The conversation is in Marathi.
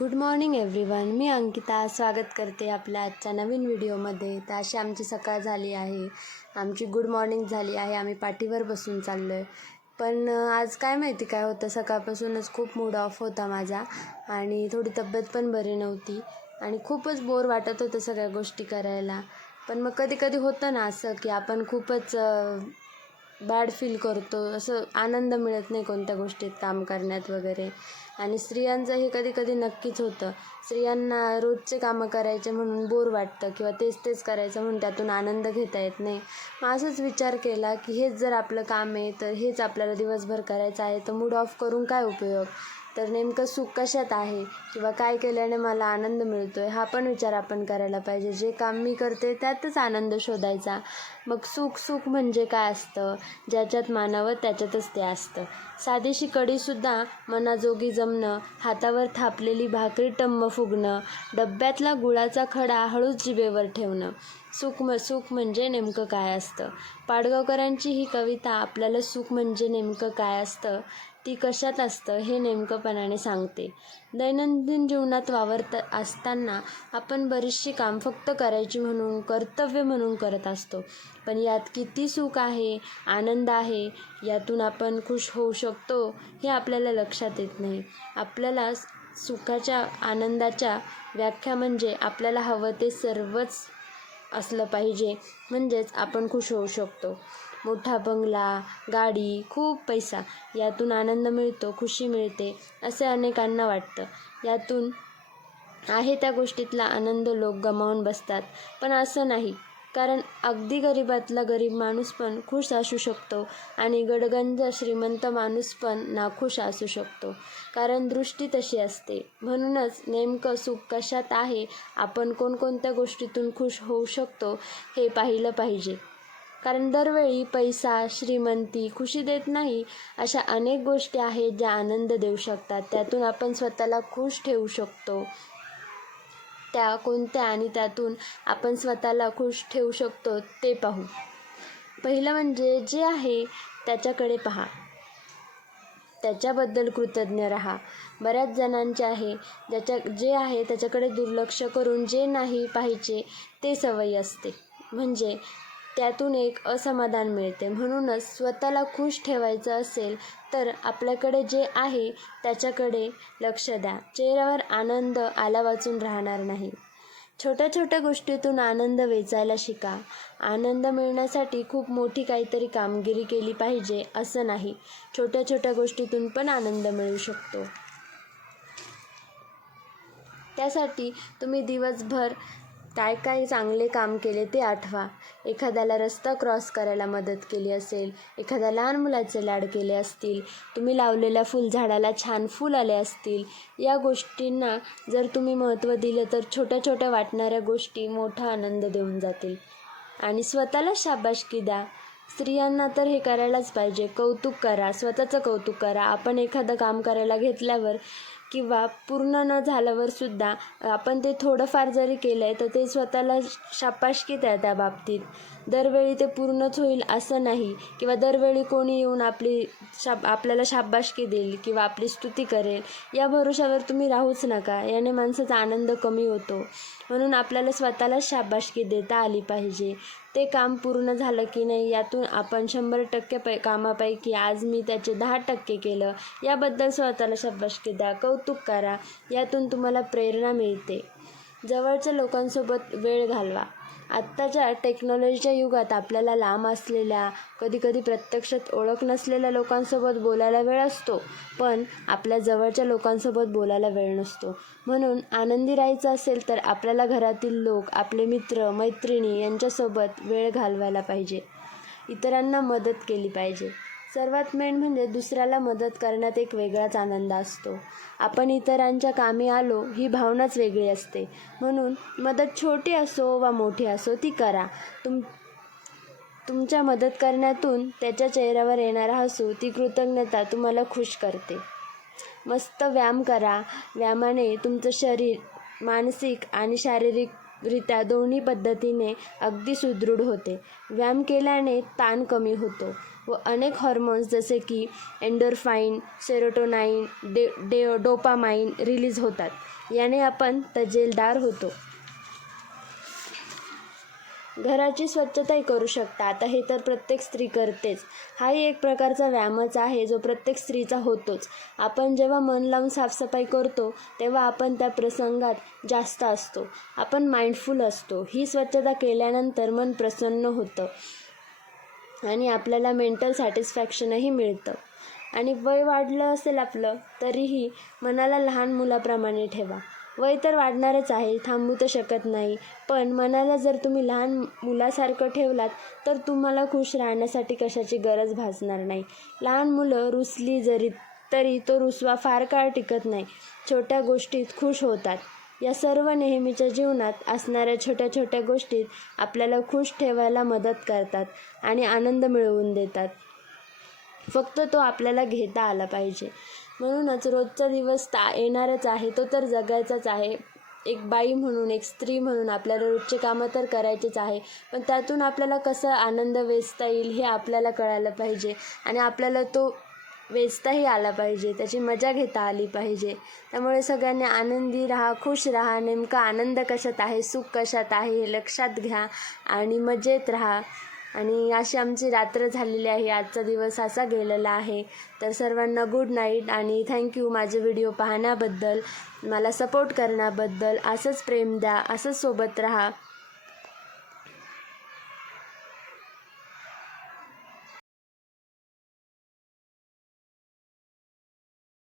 Good morning everyone. मी अंकिता स्वागत करते आपल्या आजच्या नवीन व्हिडिओमध्ये. तर अशी आमची सकाळ झाली आहे, आमची गुड मॉर्निंग झाली आहे. आम्ही पाठीवर बसून चाललो आहे. पण आज काय माहिती काय होतं, सकाळपासूनच खूप मूड ऑफ होता माझा आणि थोडी तब्येत पण बरी नव्हती आणि खूपच बोर वाटत होतं सगळ्या गोष्टी करायला. पण मग कधी कधी होतं ना असं की आपण खूपच बॅड फील करतो, असं आनंद मिळत नाही कोणत्या गोष्टीत काम करण्यात वगैरे. आणि स्त्रियांचं हे कधी कधी नक्कीच होतं. स्त्रियांना रोजचे कामं करायचे म्हणून बोर वाटतं किंवा तेच तेच करायचं म्हणून त्यातून आनंद घेता येत नाही. मग असंच विचार केला की हेच जर आपलं काम आहे तर हेच आपल्याला दिवसभर करायचं आहे, तर मूड ऑफ करून काय उपयोग. तर नेमकं सुख कशात आहे किंवा काय केल्याने मला आनंद मिळतो आहे, हा पण विचार आपण करायला पाहिजे. जे काम मी करते त्यातच आनंद शोधायचा. मग सुख म्हणजे काय असतं, ज्याच्यात मानावं त्याच्यातच ते असतं. साधीशी कढीसुद्धा मनाजोगी जमणं, हातावर थापलेली भाकरी टम्म फुगणं, डब्यातला गुळाचा खडा हळूच जिभेवर ठेवणं. सुख म्हणजे नेमकं काय असतं. पाडगावकरांची ही कविता आपल्याला सुख म्हणजे नेमकं काय असतं, ती कशात असतं हे नेमकंपणाने सांगते. दैनंदिन जीवनात वावरत असताना आपण बरीचशी काम फक्त करायची म्हणून, कर्तव्य म्हणून करत असतो. पण यात किती सुख आहे, आनंद आहे, यातून आपण खुश होऊ शकतो हे आपल्याला लक्षात येत नाही. आपल्याला सुखाच्या, आनंदाच्या व्याख्या म्हणजे आपल्याला हवं ते सर्वच असलं पाहिजे, म्हणजेच आपण खुश होऊ शकतो. मोठा बंगला, गाडी, खूप पैसा, यातून आनंद मिळतो, खुशी मिळते असे अनेकांना वाटतं. यातून आहे त्या गोष्टीतला आनंद लोक गमावून बसतात. पण असं नाही, कारण अगदी गरीबातला गरीब माणूस पण खुश असू शकतो आणि गडगंज श्रीमंत माणूस पण नाखुश असू शकतो. कारण दृष्टी तशी असते. म्हणूनच नेमकं सुख कशात आहे, आपण कोणकोणत्या गोष्टीतून खुश होऊ शकतो हे पाहिलं पाहिजे. कारण दरवेळी पैसा, श्रीमंती खुशी देत नाही. अशा अनेक गोष्टी आहेत ज्या आनंद देऊ शकतात, त्यातून आपण स्वतःला खुश ठेवू शकतो. त्या कोणत्या आणि त्यातून आपण स्वतःला खुश ठेवू शकतो ते पाहू. पहिलं म्हणजे जे आहे त्याच्याकडे पहा, त्याच्याबद्दल कृतज्ञ राहा. बऱ्याच जणांचे आहे जे आहे त्याच्याकडे दुर्लक्ष करून जे नाही पाहिजे ते सवयी असते, म्हणजे त्यातून एक असमाधान मिळते. म्हणूनच स्वतःला खुश ठेवायचं असेल तर आपल्याकडे जे आहे त्याच्याकडे लक्ष द्या. चेहऱ्यावर आनंद आला वाचून राहणार नाही. छोट्या छोट्या गोष्टीतून आनंद वेचायला शिका. आनंद मिळण्यासाठी खूप मोठी काहीतरी कामगिरी केली पाहिजे असं नाही, छोट्या छोट्या गोष्टीतून पण आनंद मिळू शकतो. त्यासाठी तुम्ही दिवसभर काय काय चांगले काम केले ते आठवा. एखाद्याला रस्ता क्रॉस करायला मदत केली असेल, एखाद्या लहान मुलाचे लाड केले असतील, तुम्ही लावलेल्या फुलझाडाला छान फूल आले असतील, या गोष्टींना जर तुम्ही महत्त्व दिलं तर छोट्या छोट्या वाटणाऱ्या गोष्टी मोठा आनंद देऊन जातील. आणि स्वतःला शाबासकी द्या. स्त्रियांना तर हे करायलाच पाहिजे. कौतुक करा, स्वतःचं कौतुक करा. आपण एखादं काम करायला घेतल्यावर किंवा पूर्ण न झाल्यावर सुद्धा आपण ते थोडंफार जरी केलं आहे तर ते स्वतःला शाबासकी द्या त्या बाबतीत. दरवेळी ते पूर्णच होईल असं नाही, किंवा दरवेळी कोणी येऊन आपल्याला शाबासकी देईल किंवा आपली स्तुती करेल या भरोशावर तुम्ही राहूच नका. याने माणसाचा आनंद कमी होतो. म्हणून आपल्याला स्वतःला शाबासकी देता आली पाहिजे. ते काम पूर्ण झालं की नाही यातून आपण 100% कामापैकी आज मी त्याचे 10% केलं, याबद्दल स्वतःला शाबासकी द्या, कौतुक करा. यातून तुम्हाला प्रेरणा मिळते. जवळच्या लोकांसोबत वेळ घालवा. आत्ताच्या टेक्नॉलॉजीच्या युगात आपल्याला लांब असलेल्या, कधीकधी प्रत्यक्षात ओळख नसलेल्या लोकांसोबत बोलायला वेळ असतो, पण आपल्या जवळच्या लोकांसोबत बोलायला वेळ नसतो. म्हणून आनंदी राहायचं असेल तर आपल्याला घरातील लोक, आपले मित्र मैत्रिणी यांच्यासोबत वेळ घालवायला पाहिजे. इतरांना मदत केली पाहिजे. सर्वात मेन म्हणजे दुसऱ्याला मदत करण्यात एक वेगळाच आनंद असतो. आपण इतरांच्या कामी आलो ही भावनाच वेगळी असते. म्हणून मदत छोटी असो वा मोठी असो ती करा. तुमच्या मदत करण्यातून त्याच्या चेहऱ्यावर येणारा हसू, ती कृतज्ञता तुम्हाला खुश करते. मस्त व्यायाम करा. व्यायामाने तुमचं शरीर मानसिक आणि शारीरिकरित्या दोन्ही पद्धतीने अगदी सुदृढ होते. व्यायाम केल्याने ताण कमी होतो. व अनेक हॉर्मोन्स जसे की एंडोर्फाइन, सेरोटोनाइन, डोपामाइन रिलीज होतात. याने आपण तजेलदार होतो. घराची स्वच्छताही करू शकता. आता हे तर प्रत्येक स्त्री करतेच. हाही एक प्रकारचा व्यायामच आहे जो प्रत्येक स्त्रीचा होतोच. आपण जेव्हा मन लावून साफसफाई करतो तेव्हा आपण त्या प्रसंगात जास्त असतो. आपण माइंडफुल असतो. ही स्वच्छता केल्यानंतर मन प्रसन्न होतं आणि आपल्याला मेंटल सॅटिस्फॅक्शनही मिळतं. आणि वय वाढलं असेल आपलं तरीही मनाला लहान मुलाप्रमाणे ठेवा. वय तर वाढणारच आहे, थांबू तर शकत नाही, पण मनाला जर तुम्ही लहान मुलासारखं ठेवलात तर तुम्हाला खुश राहण्यासाठी कशाची गरज भासणार नाही. लहान मुलं रुसली तरी तो रुसवा फार काळ टिकत नाही. छोट्या गोष्टीत खुश होतात. या सर्व नेहमीच्या जीवनात असणाऱ्या छोट्या छोट्या गोष्टीत आपल्याला खुश ठेवायला मदत करतात आणि आनंद मिळवून देतात. फक्त तो आपल्याला घेता आला पाहिजे. म्हणूनच रोजचा दिवस येणारच आहे, तो तर जगायचाच आहे. एक बाई म्हणून, एक स्त्री म्हणून आपल्याला रोजचे कामं तर करायचेच आहे, पण त्यातून आपल्याला कसं आनंद वेचता येईल हे आपल्याला कळायला पाहिजे आणि आपल्याला तो वेचताही आला पाहिजे, त्याची मजा घेता आली पाहिजे. त्यामुळे सगळ्यांनी आनंदी राहा, खुश राहा. नेमका आनंद कशात आहे, सुख कशात आहे हे लक्षात घ्या आणि मजेत राहा. आणि अशी आमची रात्र झालेली आहे. आजचा दिवस असा गेलेला आहे. तर सर्वांना गुड नाईट आणि थँक्यू माझे व्हिडिओ पाहण्याबद्दल, मला सपोर्ट करण्याबद्दल. असंच प्रेम द्या, असंच सोबत राहा.